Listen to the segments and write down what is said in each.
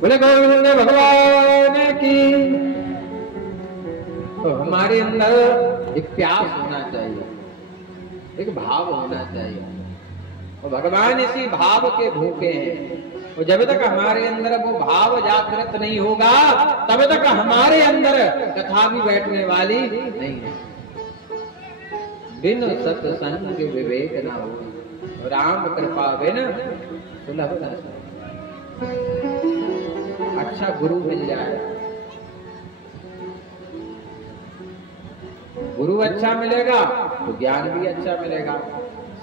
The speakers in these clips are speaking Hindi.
बोले गोविंद भगवान की। तो हमारे अंदर एक प्यास होना चाहिए, एक भाव होना चाहिए, और भगवान इसी भाव के भूखे हैं। और जब तक हमारे अंदर वो भाव जागृत नहीं होगा तब तक हमारे अंदर कथा भी बैठने वाली नहीं है। बिन सत्संग विवेक ना हो, राम कृपा बिन सुलभ न सो। अच्छा गुरु मिल जाए, गुरु अच्छा मिलेगा तो ज्ञान भी अच्छा मिलेगा,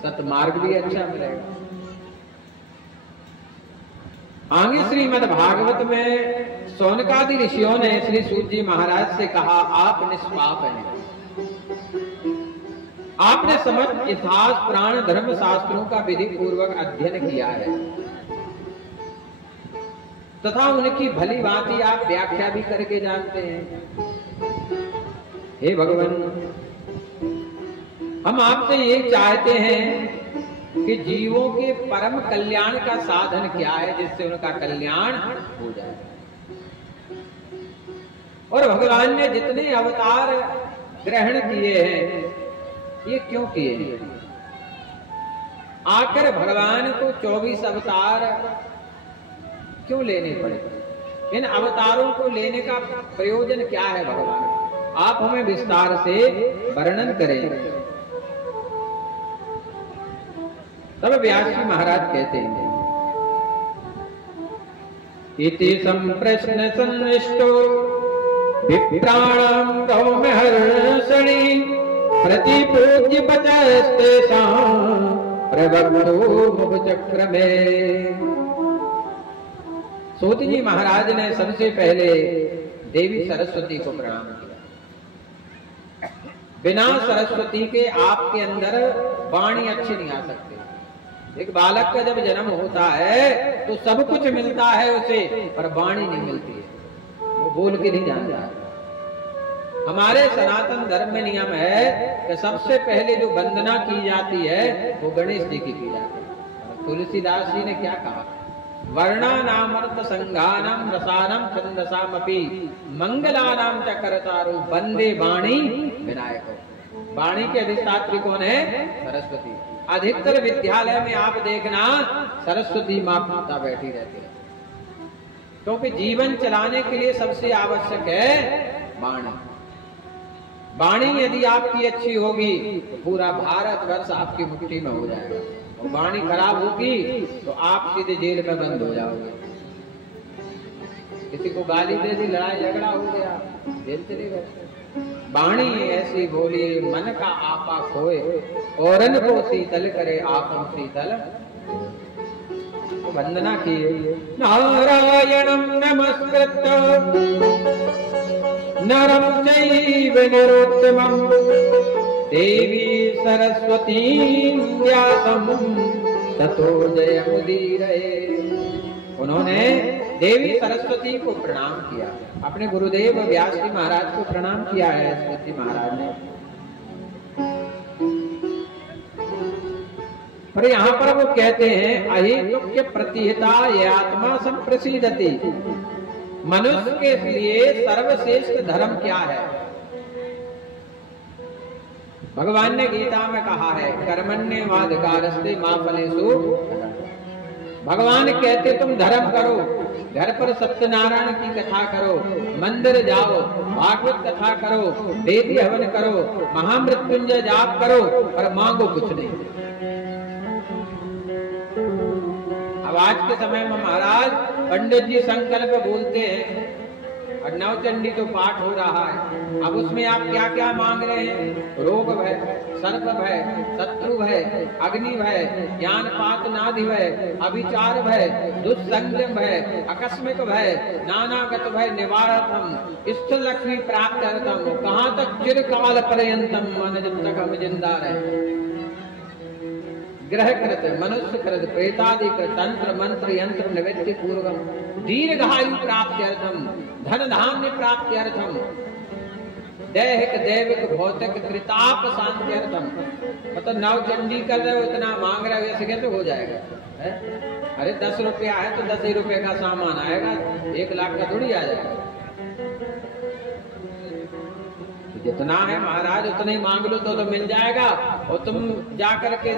सतमार्ग भी अच्छा मिलेगा। आगे श्रीमद् भागवत में सौनकादि ऋषियों ने श्री सूत जी महाराज से कहा, आप निष्पाप हैं, आपने समस्त इतिहास पुराण धर्म शास्त्रों का विधि पूर्वक अध्ययन किया है तथा उनकी भली भांति आप व्याख्या भी करके जानते हैं। हे भगवान, हम आपसे ये चाहते हैं कि जीवों के परम कल्याण का साधन क्या है जिससे उनका कल्याण हो जाए। और भगवान ने जितने अवतार ग्रहण किए हैं ये क्यों किए हैं? आखिर भगवान को 24 अवतार क्यों लेने पड़े? इन अवतारों को लेने का प्रयोजन क्या है भगवान? आप हमें विस्तार से वर्णन करें। तब व्यास जी महाराज कहते हैं, इति संप्रश्न संविष्टो विप्राणां गौमहर्षणि प्रतिपूज्य पचस्तेषां प्रवक्तो मुखचक्रमे। सूत जी महाराज ने सबसे पहले देवी सरस्वती को प्रणाम किया। बिना सरस्वती के आपके अंदर वाणी अच्छी नहीं आ सकती। एक बालक का जब जन्म होता है तो सब कुछ मिलता है उसे, पर वाणी नहीं मिलती है, वो बोल के नहीं जानता है। हमारे सनातन धर्म में नियम है कि सबसे पहले जो वंदना की जाती है वो गणेश जी की जाती है। तुलसीदास जी ने क्या कहा, वर्णानामर्थ संघानाम रसानाम छंदसामपि मंगलानाम च करतारो वंदे वाणी विनायको। वाणी के अधिष्ठात्री कौन है? सरस्वती। अधिकतर विद्यालय में आप देखना सरस्वती माता बैठी रहती है, क्योंकि जीवन चलाने के लिए सबसे आवश्यक है वाणी। वाणी यदि आपकी अच्छी होगी तो पूरा भारतवर्ष आपकी मुट्ठी में हो जाएगा, और वाणी खराब होगी तो आप सीधे जेल में बंद हो जाओगे। किसी को गाली दे दी, लड़ाई झगड़ा हो गया, जेल चले गए। वाणी ऐसी बोली मन का आपा खोए, औरन को शीतल करे आपम शीतल। तो वंदना किए, नारायणं नमस्कृत्य नरं चैव नरोत्तमं देवी सरस्वतीं व्यासं ततो जयमुदीरये। उन्होंने देवी सरस्वती को प्रणाम किया, अपने गुरुदेव व्यास जी महाराज को प्रणाम किया है सरस्वती महाराज ने। पर यहाँ पर वो कहते हैं अहेतुक्य प्रतिहिता ये आत्मा संप्रसिद्धति। मनुष्य के लिए सर्वश्रेष्ठ धर्म क्या है? भगवान ने गीता में कहा है कर्मण्येवाधिकारस्ते मा फलेषु। भगवान कहते तुम धर्म करो, घर पर सत्यनारायण की कथा करो, मंदिर जाओ, भागवत कथा करो, वेद हवन करो, महामृत्युंजय जाप करो, पर मांगो कुछ नहीं। अब आज के समय में महाराज पंडित जी संकल्प बोलते हैं और नवचंडी तो पाठ हो रहा है, अब उसमें आप क्या क्या मांग रहे हैं? रोग भय, सर्प भय, शत्रु भय, अग्नि भय, ज्ञान पात नादि भय, अभिचार भय, दुस्संगम भय, आकस्मिक भय, नानागत भय निवारतम, इष्ट लक्ष्मी प्राप्त्यर्थम। कहाँ तक? चिरकाल पर्यंतम, मन जब तक हम जिंदा रहे। ग्रह कृत, मनुष्य कृत, प्रेतादि कृत, तंत्र मंत्र यंत्र निवृत्ति पूर्वम, दीर्घायु प्राप्त्यर्थम, धन धान्य प्राप्त्यर्थम, दैहिक दैविक भौतिक त्रिताप शांत्यर्थम। मतलब नवचंडी कर रहे हो, इतना मांग रहे हो, ऐसे कैसे हो जाएगा है? अरे 10 रुपया है तो 10 ही रुपए का सामान आएगा, 1 लाख का थोड़ी आ जाएगा। जितना है महाराज उतना ही मांग लो तो मिल जाएगा। और तुम जाकर के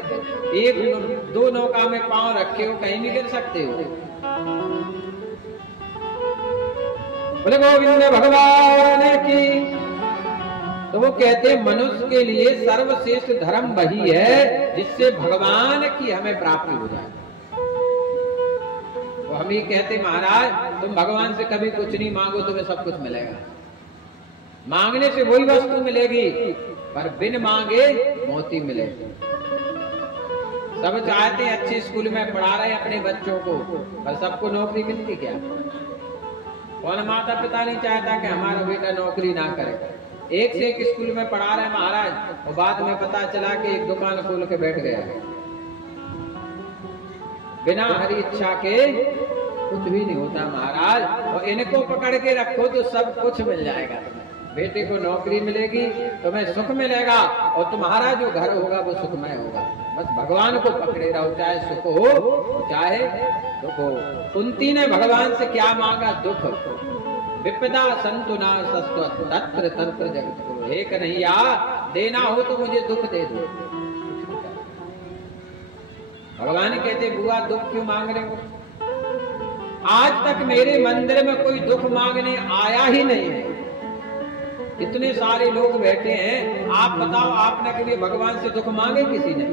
1-2 नौका में पांव रखे हो, कहीं भी गिर सकते हो। बोले गोविंद भगवान की। तो वो कहते मनुष्य के लिए सर्वश्रेष्ठ धर्म वही है जिससे भगवान की हमें प्राप्ति हो जाए। तो हम ये कहते महाराज तुम भगवान से कभी कुछ नहीं मांगो, तुम्हें सब कुछ मिलेगा। मांगने से वही वस्तु मिलेगी, पर बिन मांगे मोती मिलेगी। सब चाहते हैं अच्छे स्कूल में पढ़ा रहे अपने बच्चों को, पर सबको नौकरी मिलती क्या? कौन माता पिता नहीं चाहता कि हमारा बेटा नौकरी ना करे। एक से एक स्कूल में पढ़ा रहे महाराज, और बाद में पता चला कि एक दुकान खोल के बैठ गया है। बिना हरी इच्छा के कुछ भी नहीं होता महाराज। और इनको पकड़ के रखो तो सब कुछ मिल जाएगा। बेटे को नौकरी मिलेगी, तुम्हें सुख मिलेगा, और तुम्हारा जो घर होगा वो सुखमय होगा। बस भगवान को पकड़े रहो, चाहे सुख हो चाहे दुख हो। कुंती ने भगवान से क्या मांगा? दुख। विपदा संतुना सस्वत तत्र तंत्र जगत को। हे कन्हैया, देना हो तो मुझे दुख दे दो। भगवान कहते बुआ दुख क्यों मांग रहे हो? आज तक मेरे मंदिर में कोई दुख मांगने आया ही नहीं है। इतने सारे लोग बैठे हैं, आप बताओ आपने कभी भगवान से दुख मांगे? किसी ने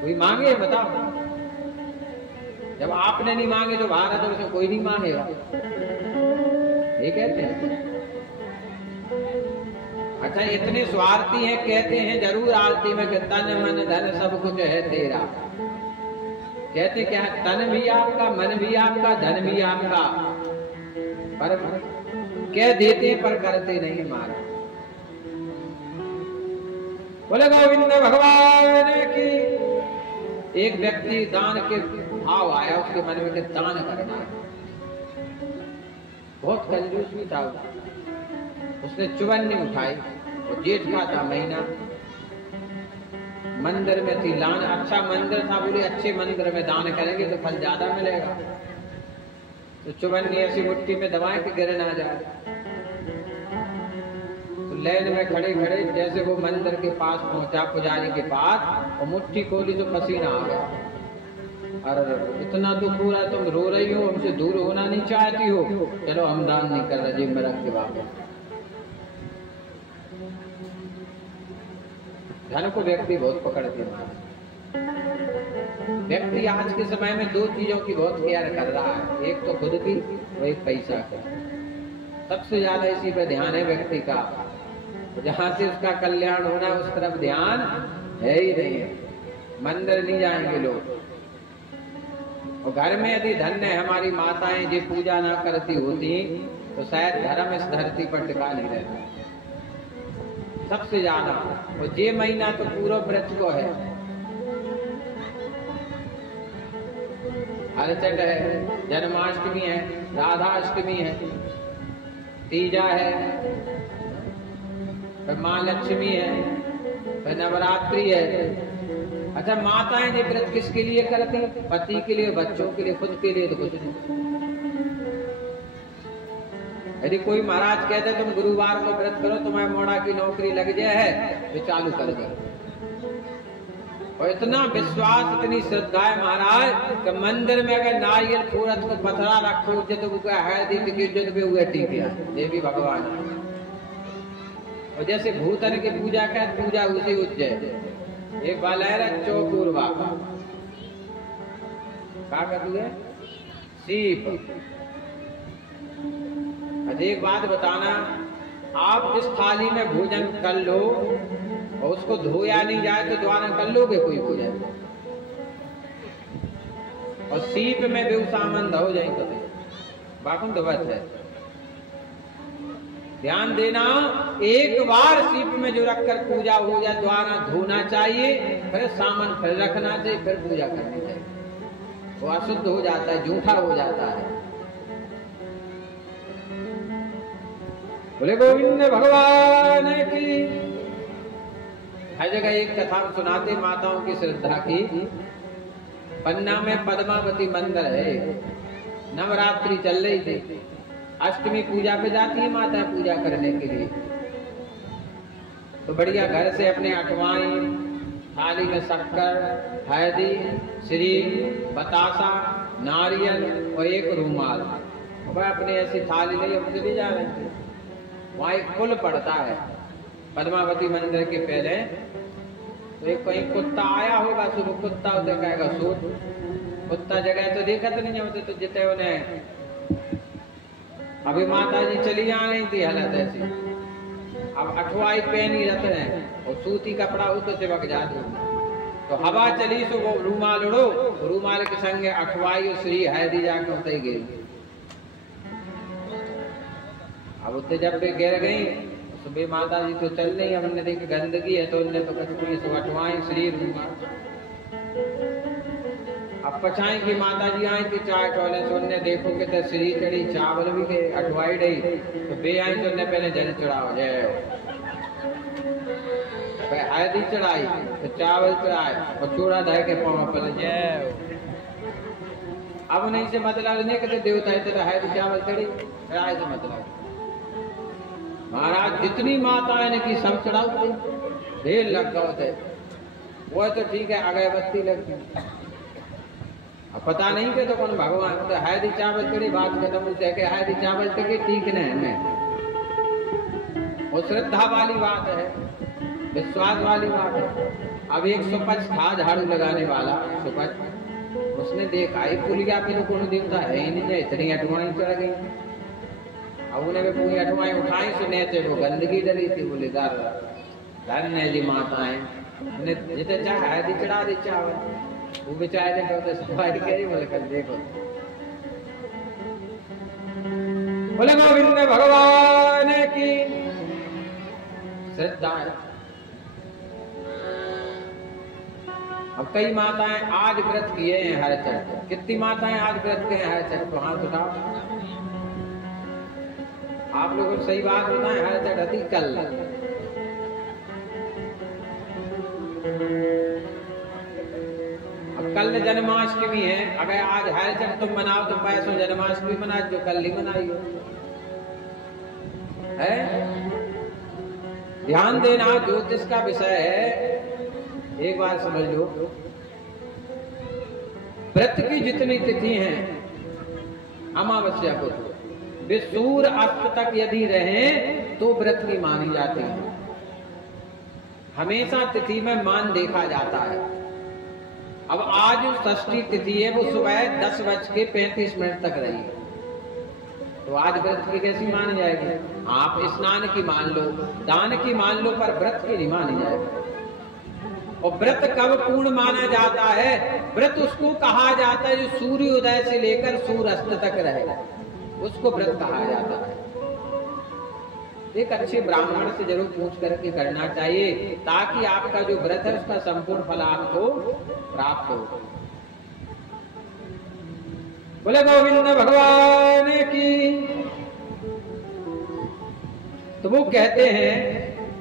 कोई मांगे? बताओ। जब आपने नहीं मांगे तो भारत में कोई नहीं मांगेगा। ये कहते हैं। अच्छा, इतने स्वार्थी हैं, कहते हैं जरूर आरती में कि तन मन धन सब कुछ है तेरा। कहते क्या है? तन भी आपका, मन भी आपका, धन भी आपका, पर कह देते पर करते नहीं महाराज। बोले गोविंद भगवान की। एक व्यक्ति दान के भाव आया उसके मन में कि दान करना है। बहुत कंजूस भी था। उसने चुवन्नी उठाई, वो जेठ का था महीना, मंदिर में थी लान, अच्छा मंदिर था, बोले अच्छे मंदिर में दान करेंगे तो फल ज्यादा मिलेगा। तो चुवन्नी ऐसी मुट्ठी में दबाए कि गिर ना जाए। तो लाइन में खड़े खड़े जैसे वो मंदिर के पास पहुंचा, पुजारी के पास, और मुट्ठी खोली तो पसीना आ गया। अरे इतना दुख हो रहा है, तुम रो रही हो, हमसे दूर होना नहीं चाहती हो, चलो हम दान नहीं कर रहे, जेब में रख के वापस। धन को व्यक्ति बहुत पकड़ते हैं। व्यक्ति आज के समय में दो चीजों की बहुत केयर कर रहा है, एक तो खुद की और एक पैसा का। सबसे ज्यादा इसी पर ध्यान है व्यक्ति का। जहां से उसका कल्याण होना उस तरफ ध्यान है ही नहीं है। मंदिर नहीं जाएंगे लोग, और घर में यदि धन्य हमारी माताएं जो पूजा ना करती होती तो शायद धर्म इस धरती पर टिका नहीं रहता। सबसे ज्यादा, और ये महीना तो पूरा व्रत को है, हरचट है, जन्माष्टमी है, राधाष्टमी है, तीजा है, फिर माँ लक्ष्मी है, फिर नवरात्रि है। अच्छा, माताएं ये व्रत किसके लिए करती? पति के लिए, बच्चों के लिए, खुद के लिए तो कुछ नहीं। यदि कोई महाराज कहते तुम गुरुवार को व्रत करो, तुम्हें मोड़ा की नौकरी लग जाए है, तो चालू कर दो। और इतना विश्वास, इतनी श्रद्धा है महाराज कि मंदिर में अगर नारियल फोरत को पथरा रखो तो है दी इज्जत भी हुए टीके देवी भगवान। और जैसे भूतन की पूजा का पूजा उसी उज्जय एक बाल है चौपूर्वा क्या कहती है सीप। अच्छा एक बात बताना, आप जिस थाली में भोजन कर लो और उसको धोया नहीं जाए तो द्वारा कर लोगे कोई भोजन, और सीप में बेउसामंद हो जाए तो बाकुन तो बात है। ध्यान देना, एक बार सीप में जो रखकर पूजा हो जाए द्वारा धोना चाहिए, फिर सामान फिर रखना चाहिए, फिर पूजा करनी चाहिए। वो अशुद्ध हो जाता है, झूठा हो जाता है। बोले गोविंद भगवान की। हर जगह एक कथा सुनाते माताओं की श्रद्धा की। पन्ना में पद्मावती मंदिर है, नवरात्रि चल रही थी, अष्टमी पूजा पे जाती है माता पूजा करने के लिए। तो बढ़िया घर से अपने अटवाई, थाली में शक्कर, हल्दी, श्री, बतासा, नारियल और एक रूमाल, वह अपने ऐसी थाली ली, हम चली जा रहे थे। वहाँ एक पुल पड़ता है पद्मावती मंदिर के पहले, तो एक कहीं कुत्ता आया होगा, सुबह कुत्ता उसे कहेगा सूट, कुत्ता जगह तो देखा तो नहीं होते, तो जितने उन्हें अभी माता जी चली आ रही थी हालत ऐसी, अब अठवाई पहन ही रहते हैं और सूती कपड़ा हो तो चिपक जाते। तो हवा चली तो वो रूमाल उड़ो, रूमाल के संगे अठवाई और श्री हल्दी जाके उतर गई। अब उतने जब भी गिर गई, सुबह माता जी तो चल रही, हमने देखी गंदगी है तो उनने तो कुछ नहीं, सब अठवाई श्री रूमाल। अब पछाई की माता जी आई थी चाय टोले से, उनने देखो कि तो श्री चढ़ी, चावल भी गए, अठवाई डई, तो बे आई तो उनने पहले जल चढ़ाओ जय, हल्दी चढ़ाई तो चावल चढ़ाए और चूड़ा धाय के पाँव पर जय। अब नहीं से मतलब नहीं कहते देवता है तो हल्दी चावल चढ़ी, चढ़ाए से मतलब महाराज जितनी माताएं ने की सब चढ़ाओ थे, ढेर लग गए थे। वो तो ठीक है, अगरबत्ती लगती, अब पता नहीं के तो कौन भगवान तो हल्दी चावल चढ़ी, बात खत्म उसे के हल्दी चावल चढ़ी ठीक नहीं। वो श्रद्धा वाली बात है, विश्वास वाली बात है। अब एक सुपच था झाड़ू लगाने वाला सुपच, उसने देखा ही पुलिया पे तो कोनो देवता है ही नहीं, इतनी अटवाई चढ़ गई। अब उन्हें भी पूरी अटवाई उठाई सुने थे, वो गंदगी डली थी, बोले धन्य जी माताएं, जितने चाहे हल्दी चढ़ा दी चावल, वो बेचारे तो सफाई करी, बोले कर देखो। बोले गोविंद भगवान की श्रद्धा। अब कई माताएं आज व्रत किए हैं हर चट, कितनी माताएं आज व्रत किए हैं हर चट, तो हाथ उठाओ। आप लोगों को सही बात बताएं, हर चढ़ती कल। अब कल जन्माष्टमी है, अगर आज हर चढ़ तुम मनाओ तो पैसों जन्माष्टमी मना जो कल ही मनाई हो है। ध्यान देना, ज्योतिष का विषय है, एक बार समझ लो। व्रत की जितनी तिथि हैं अमावस्या को वे सूर्य अस्त तक यदि रहे तो व्रत की मानी जाती है। हमेशा तिथि में मान देखा जाता है। अब आज षष्ठी तिथि है, वो सुबह 10:35 तक रही, तो आज व्रत की कैसी मानी जाएगी? आप स्नान की मान लो, दान की मान लो, पर व्रत की नहीं मानी जाएगी। और व्रत कब पूर्ण माना जाता है? व्रत उसको कहा जाता है जो सूर्योदय से लेकर सूर्यास्त तक रहेगा, उसको व्रत कहा जाता है। एक अच्छे ब्राह्मण से जरूर पूछ करके करना चाहिए, ताकि आपका जो व्रत है उसका संपूर्ण फल आपको प्राप्त हो। बोले गोविंद भगवान की। तो वो कहते हैं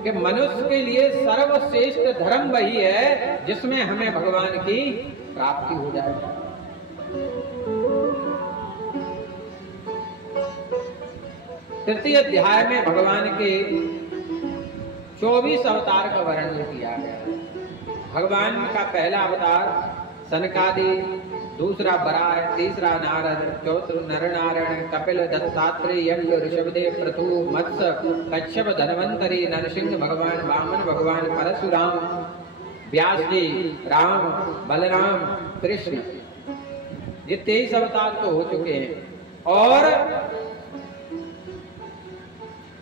कि मनुष्य के लिए सर्वश्रेष्ठ धर्म वही है जिसमें हमें भगवान की प्राप्ति हो जाए। तृतीय अध्याय में भगवान के 24 अवतार का वर्णन किया गया। भगवान का पहला अवतार सनकादि, दूसरा बराह, तीसरा नारद, चौथा नरनारायण, कपिल, दत्तात्रेय, यज्ञ, ऋषभदेव, पृथु, मत्स्य, कच्छप, धन्वंतरी, नरसिंह भगवान, वामन भगवान, परशुराम, व्यास जी, राम, बलराम, कृष्ण। ये 23 अवतार तो हो चुके हैं। और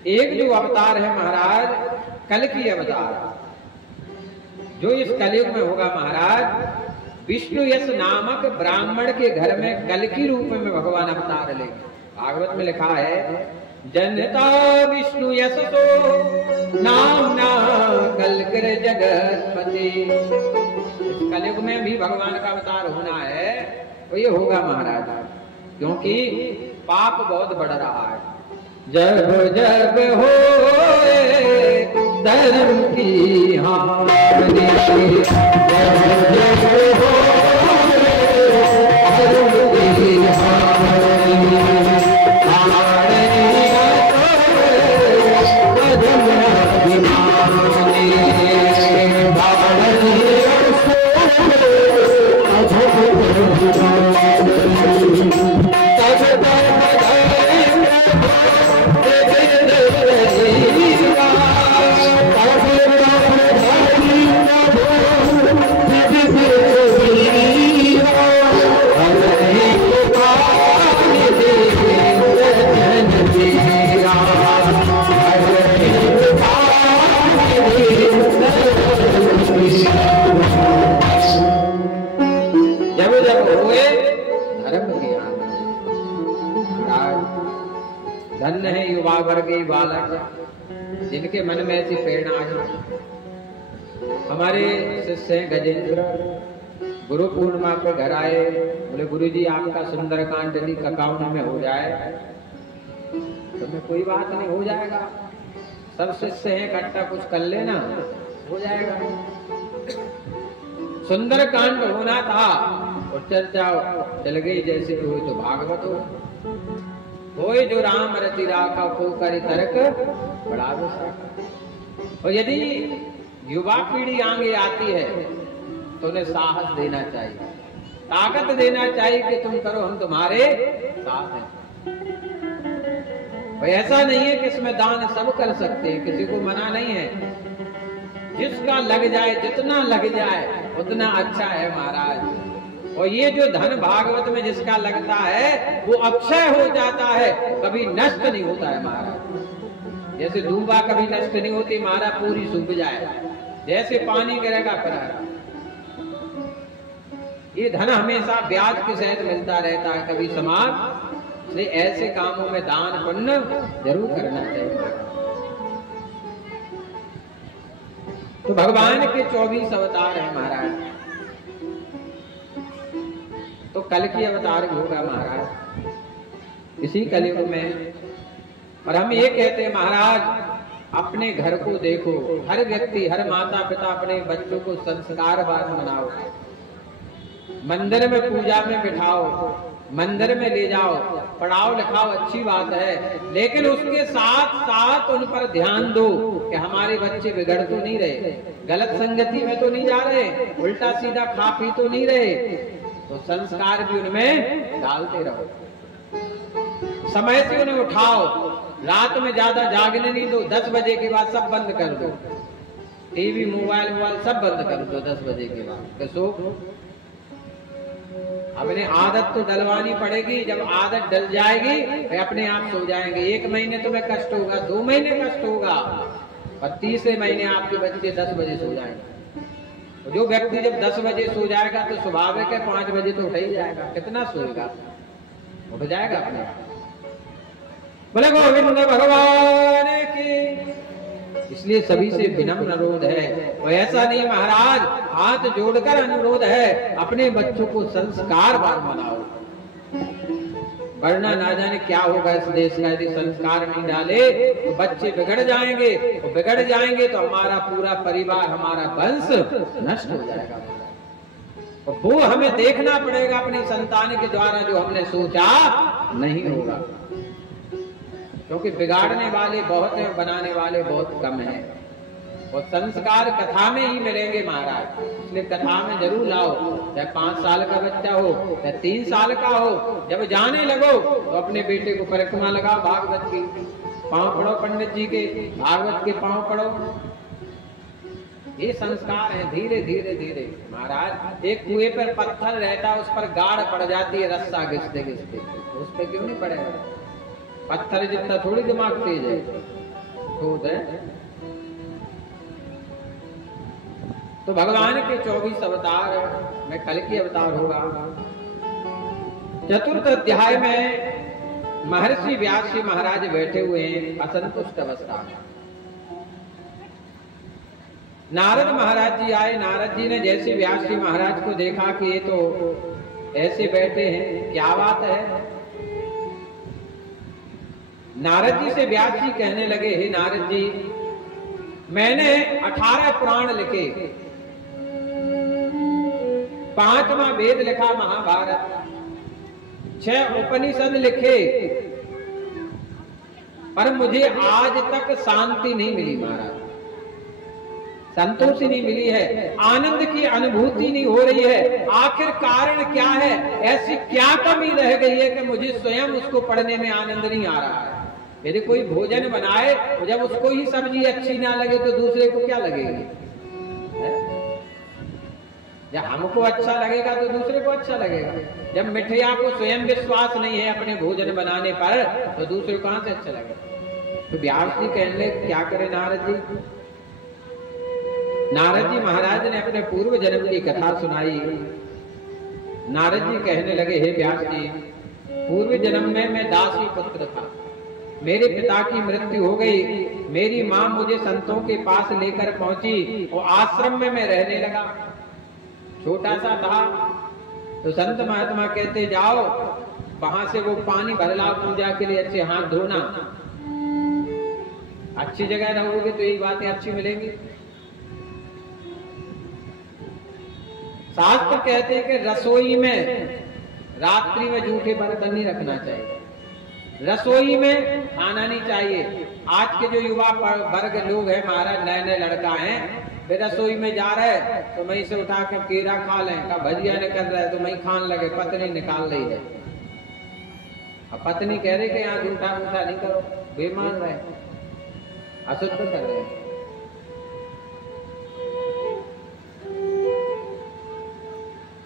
एक जो अवतार है महाराज, कल की अवतार, जो इस कलयुग में होगा महाराज, विष्णु यश नामक ब्राह्मण के घर में कल की रूप में भगवान अवतार लेंगे। भागवत में लिखा है, जनता विष्णु यश तो नामना कलकर जगतपति। इस कलयुग में भी भगवान का अवतार होना है, तो ये होगा महाराज, क्योंकि पाप बहुत बढ़ रहा है। जब जब हो धर्म की हानि, जब जब हो धर्म की हानि, धन्य है युवा वर्ग बालक जिनके मन में ऐसी प्रेरणा है। हमारे शिष्य हैं गजेंद्र, गुरु पूर्णिमा पे घर आए, बोले गुरुजी आपका सुंदरकांड यदि अकाउंट में हो जाए तो मैं, कोई बात नहीं, हो जाएगा। सब शिष्य हैं, इकट्ठा कुछ कर लेना, हो जाएगा। सुंदरकांड होना था और चर्चा चल गई जैसे हुई तो भागवत हो जो राम रति राखा को करि तर्क बड़ा विशाखा। और यदि युवा पीढ़ी आगे आती है तो उन्हें साहस देना चाहिए, ताकत देना चाहिए कि तुम करो, हम तुम्हारे साथ हैं। भाई ऐसा नहीं है कि इसमें दान सब कर सकते हैं, किसी को मना नहीं है। जिसका लग जाए, जितना लग जाए उतना अच्छा है महाराज। और ये जो धन भागवत में जिसका लगता है वो अक्षय हो जाता है, कभी नष्ट नहीं होता है महाराज। जैसे दूबा कभी नष्ट नहीं होती महाराज, पूरी सूख जाए, जैसे पानी गिरेगा फिर। ये धन हमेशा ब्याज के सहित मिलता रहता है कभी समाज, इसलिए ऐसे कामों में दान पुण्य जरूर करना चाहिए। तो भगवान के 24 अवतार हैं महाराज। तो कल की अवतार भी होगा महाराज। इसी कलयुग में और हम ये कहते हैं महाराज अपने घर को देखो, हर व्यक्ति, हर माता पिता अपने बच्चों को संस्कारवान बनाओ, मंदिर में पूजा में बिठाओ, मंदिर में ले जाओ, पढ़ाओ लिखाओ, अच्छी बात है, लेकिन उसके साथ साथ उन पर ध्यान दो कि हमारे बच्चे बिगड़ तो नहीं रहे, गलत संगति में तो नहीं जा रहे, उल्टा सीधा खा पी तो नहीं रहे, तो संस्कार भी उनमें डालते रहो। समय से उन्हें उठाओ, रात में ज्यादा जागने नहीं दो, 10 बजे के बाद सब बंद कर दो, टीवी मोबाइल सब बंद कर दो 10 बजे के बाद। सो अपने आदत तो डलवानी पड़ेगी, जब आदत डल जाएगी तो अपने आप सो जाएंगे। 1 महीने तुम्हें कष्ट होगा, 2 महीने कष्ट होगा, और 30वें महीने आपके बच्चे 10 बजे सो जाएंगे। जो व्यक्ति जब 10 बजे सो जाएगा तो स्वाभाविक है 5 बजे तो उठ ही जाएगा, कितना सोएगा, उठ जाएगा अपने आप। बोले गोविंद भगवान की। इसलिए सभी से विनम्र अनुरोध है, और ऐसा नहीं महाराज, हाथ जोड़कर अनुरोध है, अपने बच्चों को संस्कारवान बनाओ, वरना ना जाने क्या होगा इस देश का। यदि संस्कार नहीं डाले तो बच्चे बिगड़ जाएंगे, और बिगड़ जाएंगे तो हमारा पूरा परिवार, हमारा वंश नष्ट हो जाएगा। और वो हमें देखना पड़ेगा अपनी संतान के द्वारा, जो हमने सोचा नहीं होगा, क्योंकि बिगाड़ने वाले बहुत हैं, बनाने वाले बहुत कम हैं। और संस्कार कथा में ही मिलेंगे महाराज, इसलिए कथा में जरूर लाओ, चाहे 5 साल का बच्चा हो, चाहे 3 साल का हो, जब जाने लगो तो अपने बेटे को परिक्रमा लगाओ, भागवत की पांव पढ़ो, पंडित जी के भागवत के पांव पढ़ो। ये संस्कार है। धीरे धीरे धीरे महाराज, एक कुएं पर पत्थर रहता है, उस पर गाढ़ पड़ जाती है रस्सा घिसते घिसते, उस पर क्यों नहीं पड़ेगा? पत्थर जितना थोड़ी दिमाग तेज है, खुद है। तो भगवान के 24 अवतार में कल की अवतार होगा। चतुर्थ अध्याय में महर्षि व्यास जी महाराज बैठे हुए हैं असंतुष्ट अवस्था में। नारद महाराज जी आए। नारद जी ने जैसे व्यास जी महाराज को देखा कि ये तो ऐसे बैठे हैं, क्या बात है? नारद जी से व्यास जी कहने लगे, हे नारद जी, मैंने 18 पुराण लिखे, 5वां वेद लिखा महाभारत, 6 उपनिषद लिखे, पर मुझे आज तक शांति नहीं मिली महाराज, संतोषी नहीं मिली है, आनंद की अनुभूति नहीं हो रही है। आखिर कारण क्या है? ऐसी क्या कमी रह गई है कि मुझे स्वयं उसको पढ़ने में आनंद नहीं आ रहा है? यदि कोई भोजन बनाए, जब उसको ही सब्जी अच्छी ना लगे तो दूसरे को क्या लगेगी? जब हमको अच्छा लगेगा तो दूसरे को अच्छा लगेगा। जब मिठैया को स्वयं विश्वास नहीं है अपने भोजन बनाने पर, तो दूसरे को कहां से अच्छा लगेगा? तो व्यास जी कहने लगे, क्या करे नारद जी? नारद जी महाराज ने अपने पूर्व जन्म की कथा सुनाई। नारद जी कहने लगे, हे व्यास जी, पूर्व जन्म में मैं दासी पुत्र था, मेरे पिता की मृत्यु हो गई, मेरी माँ मुझे संतों के पास लेकर पहुंची और आश्रम में मैं रहने लगा। छोटा सा था तो संत महात्मा कहते, जाओ वहां से वो पानी भर लाओ पूजा के लिए, अच्छे हाथ धोना, अच्छी जगह रहोगे तो यही बातें अच्छी मिलेंगी। शास्त्र कहते हैं कि रसोई में रात्रि में जूठे बर्तन नहीं रखना चाहिए, रसोई में खाना नहीं चाहिए। आज के जो युवा वर्ग लोग हैं महाराज, नए नए लड़का हैं, वे रसोई में जा रहे तो मैं इसे उठा के केरा खा लें, का भजिया निकल रहा है तो मैं खान लगे, पत्नी निकाल रही है। अब पत्नी कह रही कि यहाँ जूठा मूठा नहीं करो, बेमान रहे, अशुद्ध कर रहे हैं।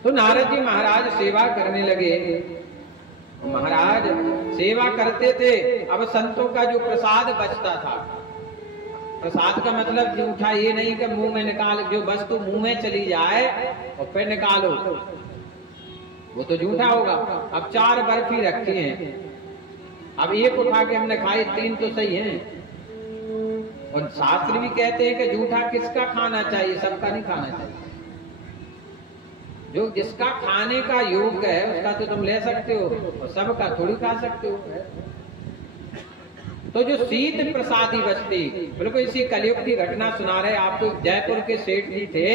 तो नारद जी महाराज सेवा करने लगे। महाराज सेवा करते थे। अब संतों का जो प्रसाद बचता था, प्रसाद का मतलब जूठा ये नहीं कि मुंह में निकाल, जो वस्तु मुंह में चली जाए और फिर निकालो, वो तो जूठा होगा। अब 4 बर्फी रखी हैं, अब एक उठा के हमने खाई, 3 तो सही हैं। और शास्त्र भी कहते हैं कि जूठा किसका खाना चाहिए? सबका नहीं खाना चाहिए। जो जिसका खाने का योग्य है उसका तो तुम ले सकते हो, और सबका थोड़ी खा सकते हो। तो जो शीत प्रसादी बस्ती, बिल्कुल इसी कलयुग की घटना सुना रहे आपको। जयपुर के सेठ जी थे,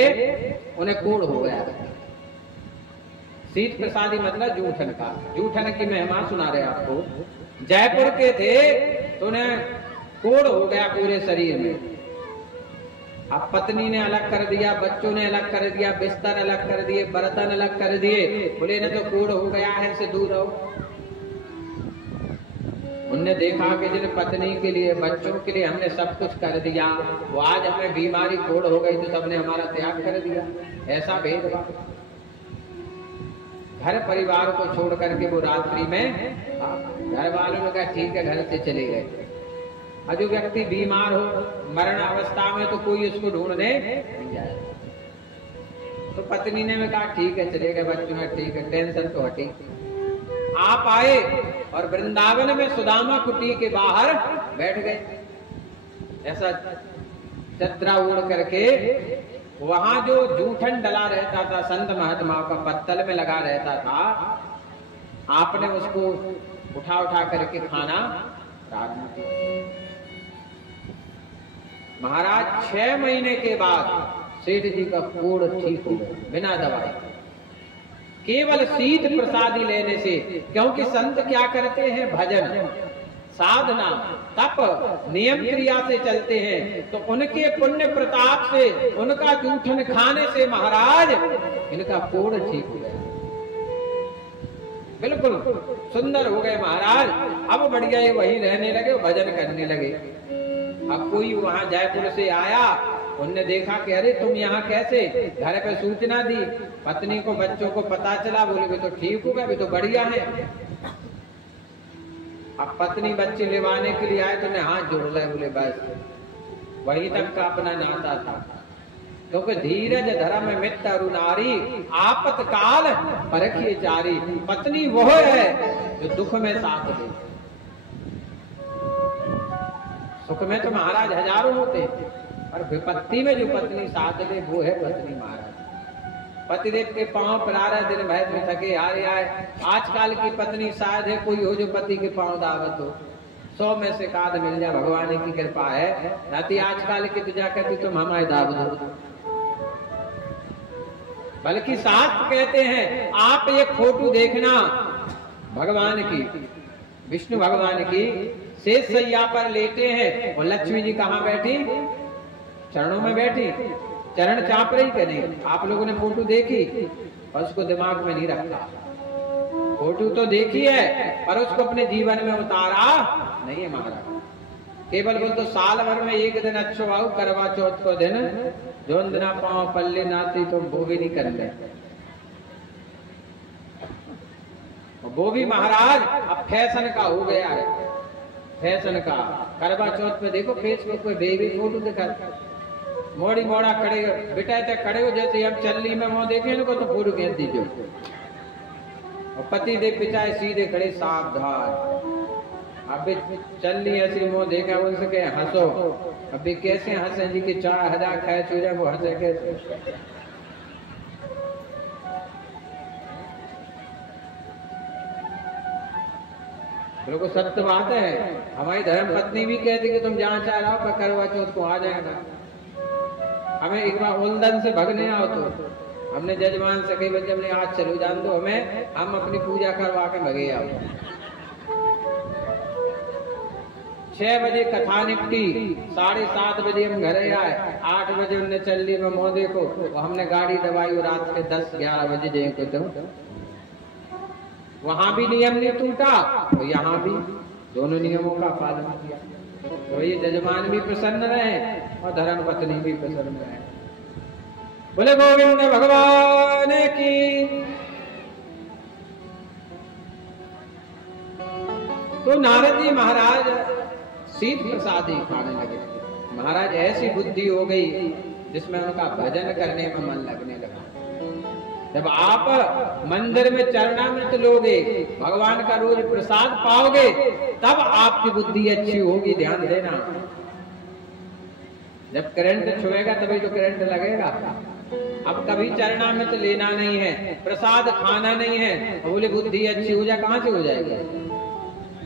उन्हें कोढ़ हो गया। शीत प्रसादी मतलब जूठन का, जूठन की महिमा सुना रहे आपको। जयपुर के थे तो उन्हें कोढ़ हो गया पूरे शरीर में। अब पत्नी ने अलग कर दिया, बच्चों ने अलग कर दिया, बिस्तर अलग कर दिए, बर्तन अलग कर दिए। बोले ने तो कोढ़ हो गया है, इससे दूर रहो। उनने देखा कि जिन पत्नी के लिए, बच्चों के लिए हमने सब कुछ कर दिया, वो आज हमें बीमारी कोढ़ हो गई तो सबने हमारा त्याग कर दिया। ऐसा भेदभाव। घर परिवार को छोड़ करके वो रात्रि में घर वालों ने कहा ठीक है, घर से चले गए। और जो व्यक्ति बीमार हो, मरण अवस्था में, तो कोई उसको ढूंढने नहीं जाए। तो पत्नी ने कहा ठीक है, चले गए, बच्चों में ठीक है, टेंशन तो हटी। आप आए और वृंदावन में सुदामा कुटी के बाहर बैठ गए। ऐसा चद्रा ओढ़ करके, वहां जो जूठन डला रहता था, संत महात्मा का पत्तल में लगा रहता था, आपने उसको उठा उठा करके खाना प्रारंभ किया। महाराज 6 महीने के बाद सेठ जी का कोढ़ ठीक हो गया, बिना दवाई, केवल शीत प्रसादी लेने से। क्योंकि संत क्या करते हैं, भजन, साधना, तप, नियम क्रिया से चलते हैं। तो उनके पुण्य प्रताप से, उनका जूठन खाने से महाराज इनका कोढ़ ठीक हो गया, बिल्कुल सुंदर हो गए महाराज। अब बढ़िया ये वहीं रहने लगे, भजन करने लगे। अब कोई वहां जयपुर से आया, उनने देखा कि अरे तुम यहाँ कैसे, घर पे सूचना दी, पत्नी को, बच्चों को पता चला। बोले वे तो ठीक हो गए, वे तो बढ़िया है। अब पत्नी बच्चे लेवाने के लिए आए तो उन्हें हाथ जोड़ रहे, बोले बस वहीं तक का अपना नाता था। क्योंकि धीरज धर्म मित्र अरु नारी, आपतकाल परखिए चारी। पत्नी वो है जो दुख में साथ दे। सुख में तो महाराज हजारों होते, और विपत्ति में जो पत्नी साथ दे वो है पत्नी महाराज। पतिदेव के पांव परारा दिन भर में थके हारे आए। आजकल की पत्नी शायद है कोई हो जो पति के पांव दावत हो, 100 में से काद मिल जाए, भगवान की कृपा है। नाती आजकल की तुझा कहती तुम हमारे दावत हो। बल्कि शास्त्र कहते हैं आप एक फोटो देखना भगवान की, विष्णु भगवान की, शेष सैया पर लेटे हैं और लक्ष्मी जी कहाँ बैठी, चरणों में बैठी, चरण चाप रही कि नहीं। आप लोगों ने फोटो देखी और उसको दिमाग में नहीं रखा। फोटो तो देखी है पर उसको अपने जीवन में उतारा नहीं है महाराज। केवल बोल तो साल भर में एक दिन अच्छो आओ, करवा चौथ को दिन जोंदना पांव पल्ले नाती तुम वो भी नहीं कर ले। वो भी महाराज अब फैशन का हो गया है, फैशन का। करवा चौथ पे देखो फेसबुक पे बेबी फोटो दिखा, मोड़ी मोड़ा खड़े बेटा तक खड़े हो, जैसे हम चलनी में मुंह देखे इनको तो फोटो खींच दीजिए। और पति देव पिचाए सीधे खड़े सावधान। अब चलनी ऐसी मुंह देखा उनसे कहे हंसो, अभी कैसे हंसे जी की 4000 खैच हो जाए, वो हंसे कैसे। बिल्कुल सत्य बात है। हमारी धर्म पत्नी भी कहती कि तुम जहाँ चाह रहो पर करवा चौथ को आ जाएगा। हमें एक बार उल्दन से भगने आओ तो हमने जजमान से कही बच्चे हमने आज चलो जान दो हमें, हम अपनी पूजा करवा के भगे आओ। 6 बजे कथा निपटी, 7:30 बजे हम घरे आए, 8 बजे उनने चलनी में मुँह देखो, तो हमने गाड़ी दबाई और रात के 10-11 बजे जाए तो वहां भी नियम नहीं टूटा, तो यहाँ भी दोनों नियमों का पालन किया। तो ये जजमान भी प्रसन्न रहे और धर्म पत्नी भी प्रसन्न रहे। बोले गोविंद भगवान की। तो नारद जी महाराज शीत प्रसादी खाने लगे। महाराज ऐसी बुद्धि हो गई जिसमें उनका भजन करने में मन लगने लगा। जब आप मंदिर में चरणामृत लोगे, भगवान का रोज प्रसाद पाओगे, तब आपकी बुद्धि अच्छी होगी। ध्यान देना, जब करंट छुएगा तभी तो करंट लगेगा। अब कभी चरणामृत लेना नहीं है, प्रसाद खाना नहीं है, बोले बुद्धि अच्छी हो जाए, कहां से हो जाएगी।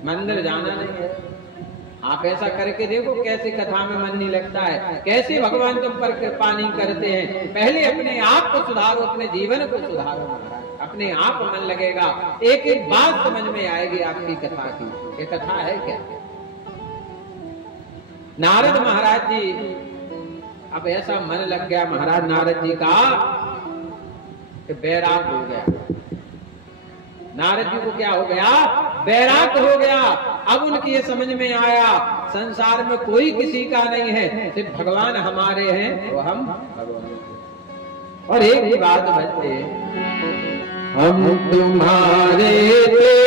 मंदिर जाना नहीं है, आप ऐसा करके देखो कैसे कथा में मन नहीं लगता है, कैसे भगवान तुम पर कृपा नहीं करते हैं। पहले अपने आप को सुधारो, अपने जीवन को सुधारो महाराज, अपने आप मन लगेगा, एक एक बात समझ में आएगी आपकी कथा की। ये कथा है क्या? नारद महाराज जी, अब ऐसा मन लग गया महाराज नारद जी का कि बैराग हो गया। नारद जी को क्या हो गया? बैराग हो गया। अब उनकी ये समझ में आया संसार में कोई किसी का नहीं है, सिर्फ भगवान हमारे हैं, तो हम भगवान। और एक ही बात बचते, हम तुम्हारे थे